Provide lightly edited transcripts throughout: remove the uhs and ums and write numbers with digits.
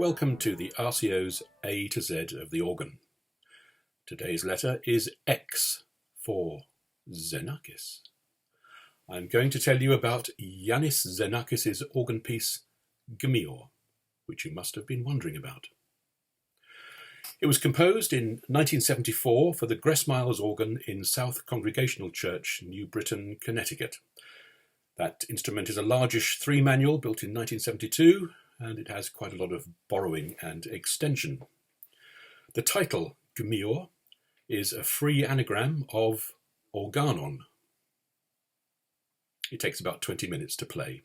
Welcome to the RCO's A to Z of the organ. Today's letter is X for Xenakis. I'm going to tell you about Yanis Xenakis' organ piece Gmeeorh, which you must have been wondering about. It was composed in 1974 for the Gressmiles organ in South Congregational Church, New Britain, Connecticut. That instrument is a largish 3-manual built in 1972, and it has quite a lot of borrowing and extension. The title, Gmeeorh, is a free anagram of organon. It takes about 20 minutes to play.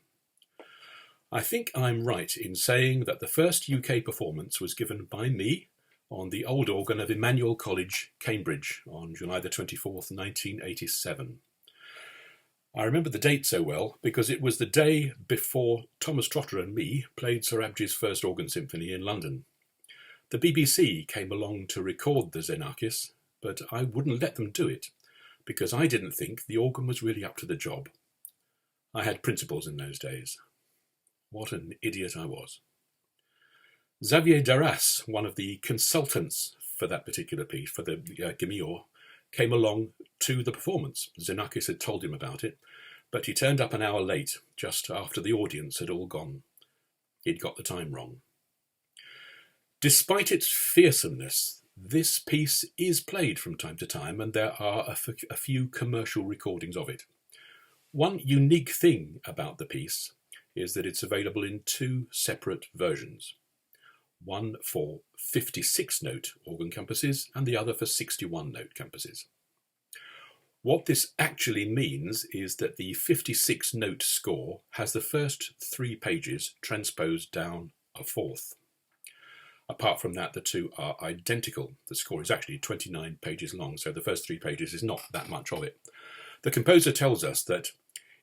I think I'm right in saying that the first UK performance was given by me on the old organ of Emmanuel College, Cambridge, on July the 24th, 1987. I remember the date so well because it was the day before Thomas Trotter and me played Sir Abjy's first organ symphony in London. The BBC came along to record the Xenakis, but I wouldn't let them do it because I didn't think the organ was really up to the job. I had principles in those days. What an idiot I was. Xavier Darras, one of the consultants for that particular piece, for the Gmeeorh, came along to the performance. Xenakis had told him about it, but he turned up an hour late, just after the audience had all gone. He'd got the time wrong. Despite its fearsomeness, this piece is played from time to time, and there are a few commercial recordings of it. One unique thing about the piece is that it's available in 2 separate versions. One for 56-note organ compasses and the other for 61-note compasses. What this actually means is that the 56-note score has the first 3 pages transposed down a fourth. Apart from that, the two are identical. The score is actually 29 pages long, so the first 3 pages is not that much of it. The composer tells us that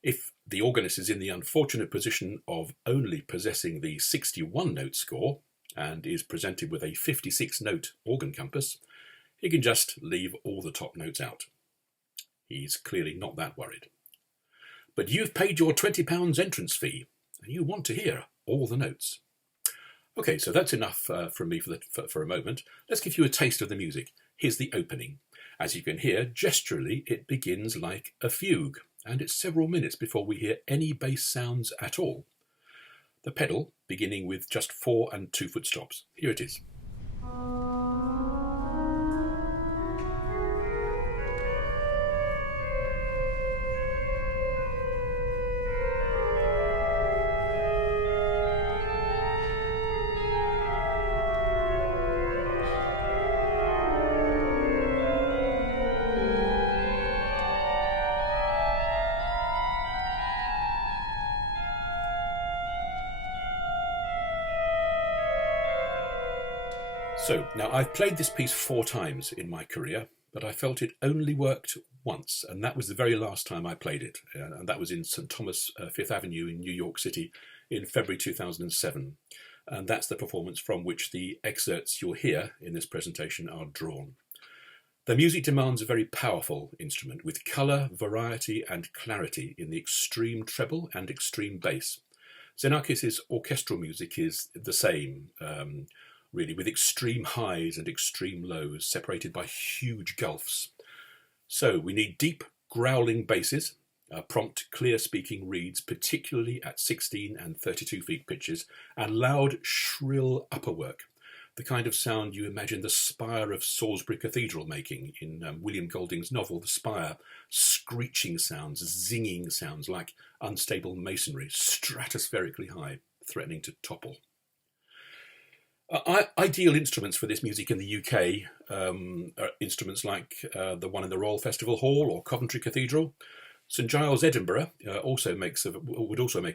if the organist is in the unfortunate position of only possessing the 61-note score, and is presented with a 56-note organ compass, he can just leave all the top notes out. He's clearly not that worried. But you've paid your £20 entrance fee, and you want to hear all the notes. Okay, so that's enough from me for a moment. Let's give you a taste of the music. Here's the opening. As you can hear, gesturally, it begins like a fugue, and it's several minutes before we hear any bass sounds at all. The pedal beginning with just 4 and 2 foot stops. Here it is. So, now I've played this piece 4 times in my career, but I felt it only worked once, and that was the very last time I played it, and that was in St Thomas, 5th Avenue in New York City in February 2007, and that's the performance from which the excerpts you'll hear in this presentation are drawn. The music demands a very powerful instrument with colour, variety and clarity in the extreme treble and extreme bass. Xenakis' orchestral music is the same, really, with extreme highs and extreme lows separated by huge gulfs. So we need deep, growling basses, prompt, clear-speaking reeds, particularly at 16 and 32 feet pitches, and loud, shrill upperwork, the kind of sound you imagine the spire of Salisbury Cathedral making in William Golding's novel The Spire, screeching sounds, zinging sounds like unstable masonry, stratospherically high, threatening to topple. Ideal instruments for this music in the UK are instruments like the one in the Royal Festival Hall or Coventry Cathedral. St Giles, Edinburgh would also make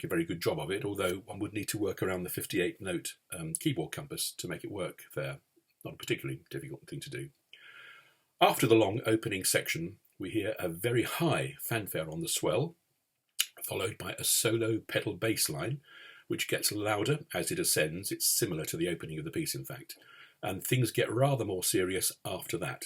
a very good job of it, although one would need to work around the 58-note keyboard compass to make it work there. Not a particularly difficult thing to do. After the long opening section, we hear a very high fanfare on the swell, followed by a solo pedal bass line, which gets louder as it ascends. It's similar to the opening of the piece, in fact. And things get rather more serious after that.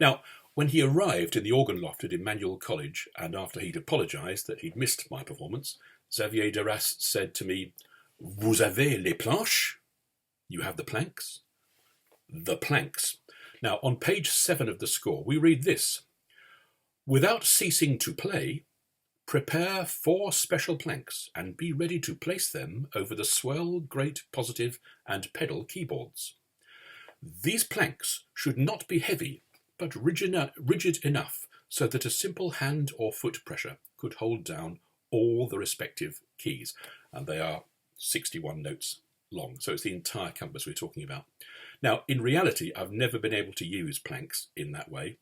Now, when he arrived in the organ loft at Emmanuel College, and after he'd apologised that he'd missed my performance, Xavier Darras said to me, "Vous avez les planches?" You have the planks. The planks. Now, on page 7 of the score, we read this. Without ceasing to play, prepare 4 special planks and be ready to place them over the swell, great, positive, and pedal keyboards. These planks should not be heavy, but rigid enough so that a simple hand or foot pressure could hold down all the respective keys. And they are 61 notes long, so it's the entire compass we're talking about. Now, in reality, I've never been able to use planks in that way.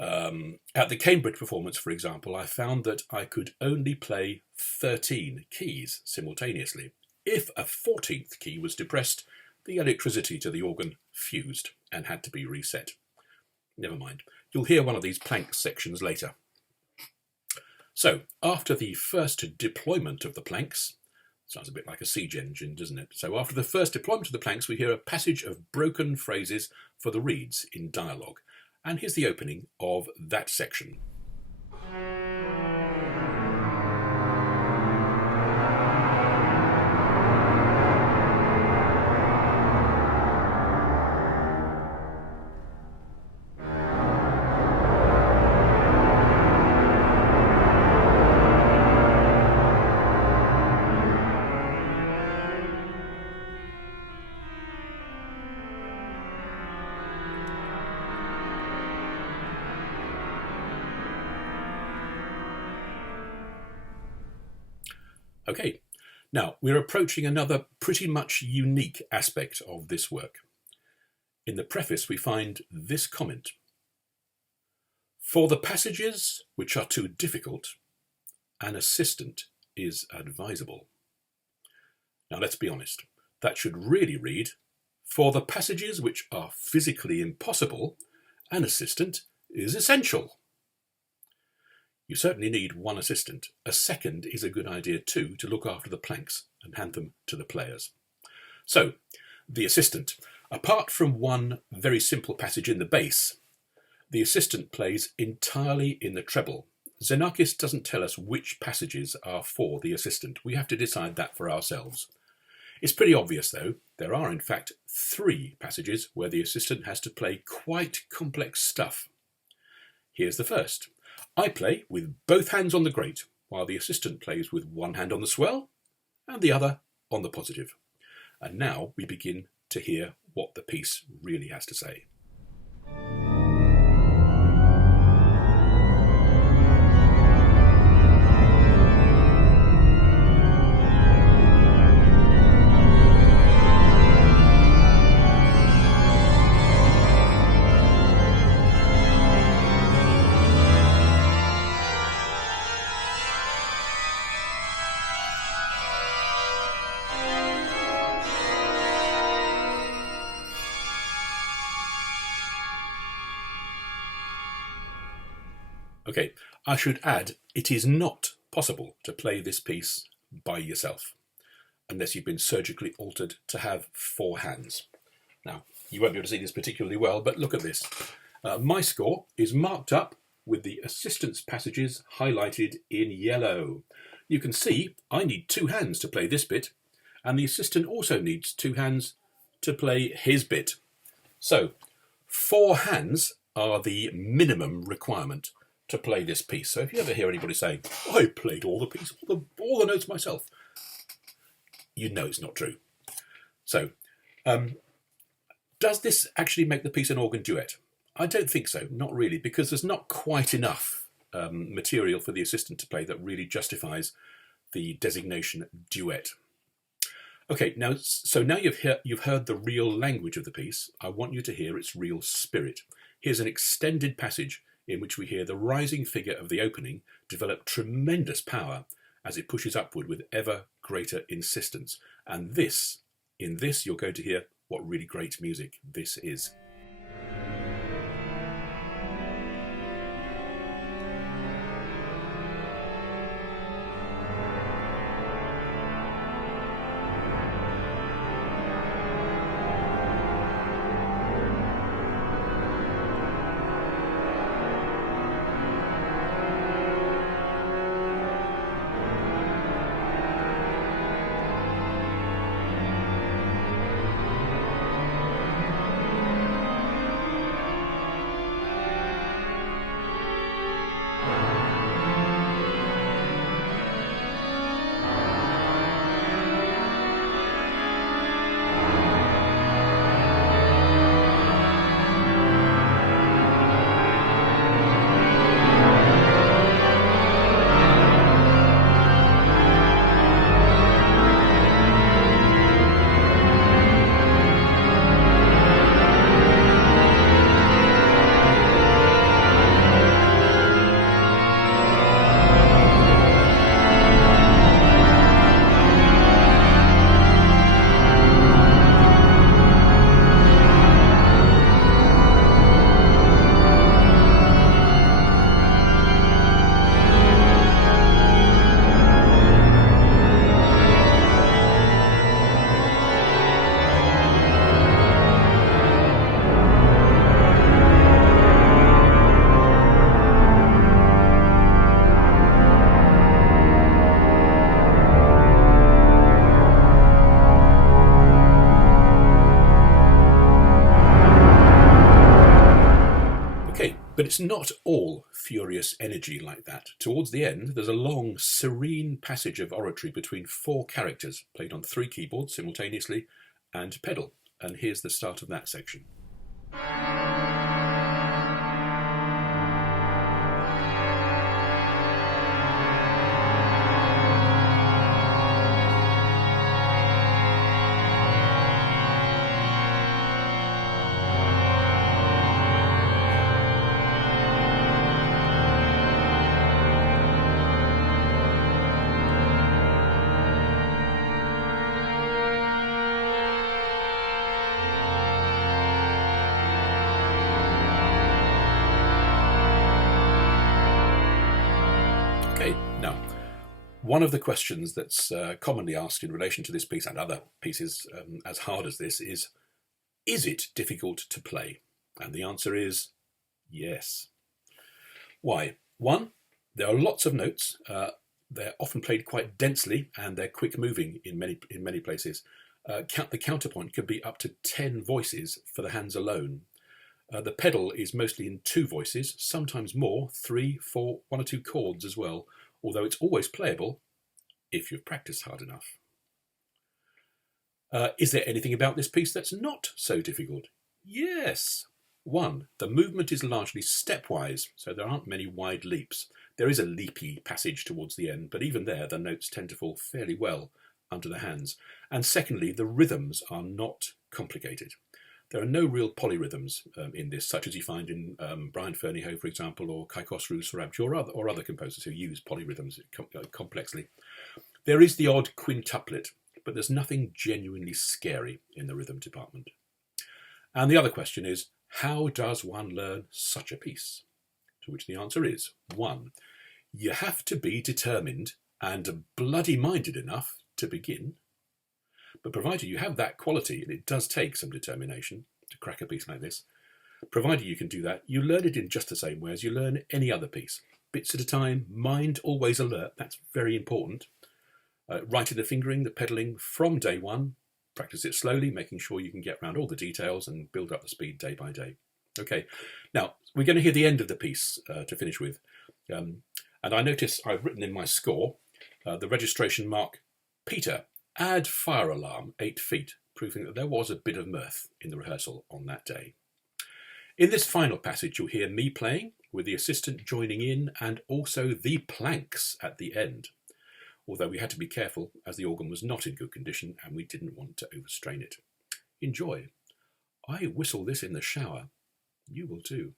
At the Cambridge performance, for example, I found that I could only play 13 keys simultaneously. If a 14th key was depressed, the electricity to the organ fused and had to be reset. Never mind. You'll hear one of these plank sections later. So, after the first deployment of the planks, sounds a bit like a siege engine, doesn't it? So after the first deployment of the planks, we hear a passage of broken phrases for the reeds in dialogue. And here's the opening of that section. Okay, now we're approaching another pretty much unique aspect of this work. In the preface we find this comment. For the passages which are too difficult, an assistant is advisable. Now let's be honest, that should really read, for the passages which are physically impossible, an assistant is essential. You certainly need one assistant. A second is a good idea too, to look after the planks and hand them to the players. So, the assistant. Apart from one very simple passage in the bass, the assistant plays entirely in the treble. Xenakis doesn't tell us which passages are for the assistant. We have to decide that for ourselves. It's pretty obvious though. There are in fact 3 passages where the assistant has to play quite complex stuff. Here's the first. I play with both hands on the grate, while the assistant plays with one hand on the swell and the other on the positive. And now we begin to hear what the piece really has to say. Okay, I should add, it is not possible to play this piece by yourself, unless you've been surgically altered to have 4 hands. Now, you won't be able to see this particularly well, but look at this. My score is marked up with the assistant's passages highlighted in yellow. You can see I need 2 hands to play this bit, and the assistant also needs 2 hands to play his bit. So, 4 hands are the minimum requirement to play this piece. So if you ever hear anybody saying, I played all the piece, all the notes myself, you know it's not true. So, does this actually make the piece an organ duet? I don't think so, not really, because there's not quite enough material for the assistant to play that really justifies the designation duet. Okay, now you've heard the real language of the piece. I want you to hear its real spirit. Here's an extended passage in which we hear the rising figure of the opening develop tremendous power as it pushes upward with ever greater insistence. And in this you're going to hear what really great music this is. it's not all furious energy like that. Towards the end, there's a long, serene passage of oratory between 4 characters, played on 3 keyboards simultaneously, and pedal. And here's the start of that section. Okay, now, one of the questions that's commonly asked in relation to this piece and other pieces as hard as this is it difficult to play? And the answer is yes. Why? 1, there are lots of notes. They're often played quite densely and they're quick moving in many places. The counterpoint could be up to 10 voices for the hands alone. The pedal is mostly in 2 voices, sometimes more, 3, 4, 1 or 2 chords as well, although it's always playable if you've practiced hard enough. Is there anything about this piece that's not so difficult? Yes. 1, the movement is largely stepwise, so there aren't many wide leaps. There is a leapy passage towards the end, but even there the notes tend to fall fairly well under the hands. And secondly, the rhythms are not complicated. There are no real polyrhythms in this, such as you find in Brian Fernyhough, for example, or Kai Khosrow Sorabji, or other composers who use polyrhythms complexly. There is the odd quintuplet, but there's nothing genuinely scary in the rhythm department. And the other question is, how does one learn such a piece? To which the answer is, 1, you have to be determined and bloody-minded enough to begin. But provided you have that quality, and it does take some determination to crack a piece like this, provided you can do that, you learn it in just the same way as you learn any other piece. Bits at a time, mind always alert, that's very important. Right in the fingering, the pedalling from day 1, practice it slowly, making sure you can get around all the details and build up the speed day by day. Okay, now we're going to hear the end of the piece to finish with. And I notice I've written in my score the registration mark, Peter, add fire alarm 8 feet, proving that there was a bit of mirth in the rehearsal on that day. In this final passage, you'll hear me playing, with the assistant joining in, and also the planks at the end. Although we had to be careful, as the organ was not in good condition and we didn't want to overstrain it. Enjoy. I whistle this in the shower. You will too.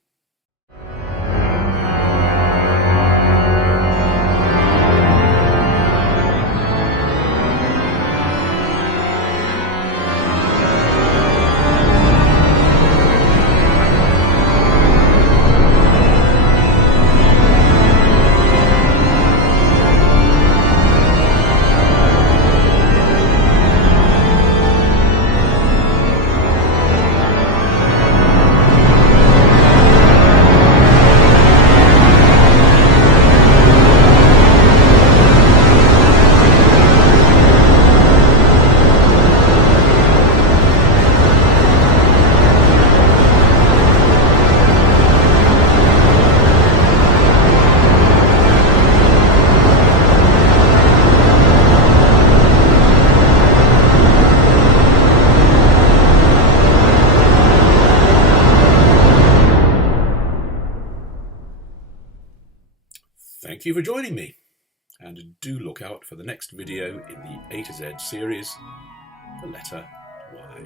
Thank you for joining me, and do look out for the next video in the A to Z series, the letter Y.